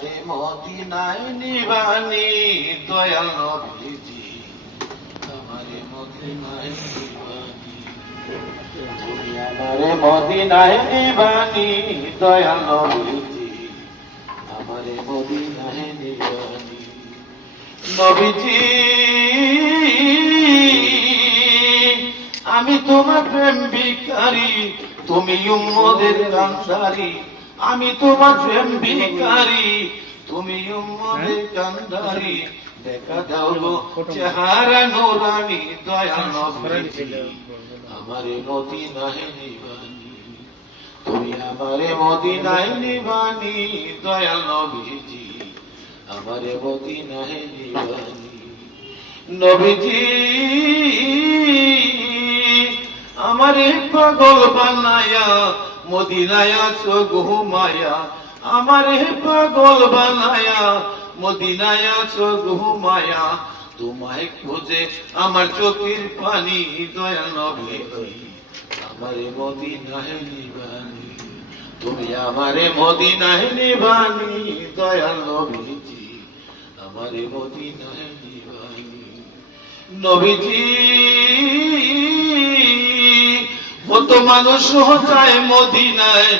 আমারে মদিনায় নিবানি দয়াল নবীজি, আমারে মদিনায় নিবানি। তুমি আমারে মদিনায় নিবানি দয়াল নবীজি, আমারে মদিনায় নিবানি। নবীজি আমি তোমার প্রেম ভিখারি, তুমি উম্মদের কান্দারি। আমি তোমার প্রেম ভিখারি, তুমি উম্মদের কান্দারি। দেখা দাও গো চেহারা নুরানি দয়াল নবীজি, আমারে মদিনায় নিবানি। তুমি আমারে মদিনায় নিবানি দয়াল নবীজি, আমারে মদিনায় নিবানি। নবীজি আমারে পাগল বানায়া মদিনায় আছো ঘুমায়া, আমারে পাগল বানায়া মদিনায় আছো ঘুমায়া। তোমায় খুঁজে আমার চোখের পানি দয়াল নবীজি, আমারে মদিনায় নিবানি। তুমি আমারে মদিনায় নিবানি দয়াল নবীজি, আমারে মদিনায় নিবানি। নবীজি কত মানুষ যায় মদিনায়,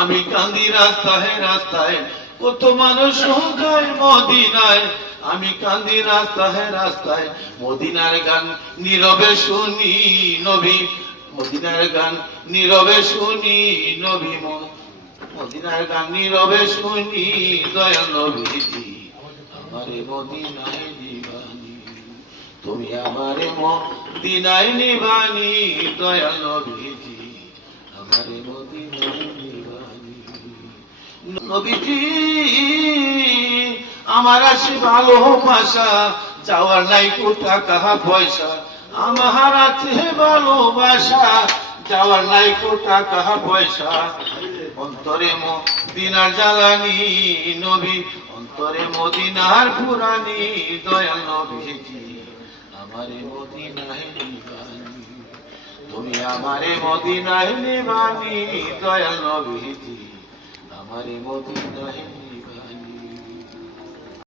আমি কান্দি রাস্তায় রাস্তায়। কত মানুষ যায় মদিনায়, আমি কান্দি রাস্তায় রাস্তায়। মদিনার গান নীরবে শুনি নবী, মদিনার গান নীরবে শুনি নবী, মদিনার গান নীরবে শুনি দয়াল নবীজি, আমারে মদিনায় নিবানি। তুমি আমারে মদিনায় নিবানি দয়াল নবীজি, আমারে মদিনায় নিবানি। নবীজি আমার আছে ভালোবাসা, যাওয়ার নাই কো টাকা পয়সা। আমার আছে ভালোবাসা, যাওয়ার নাই কো টাকা পয়সা। অন্তরে মদিনার জ্বালানি নবী, অন্তরে মদিনার পুরানি দয়াল নবীজি, আমারে মদিনায় নিবানি। তুমি আমারে মদিনায় নিবানি দয়াল নবীজি, আমারে মদিনায়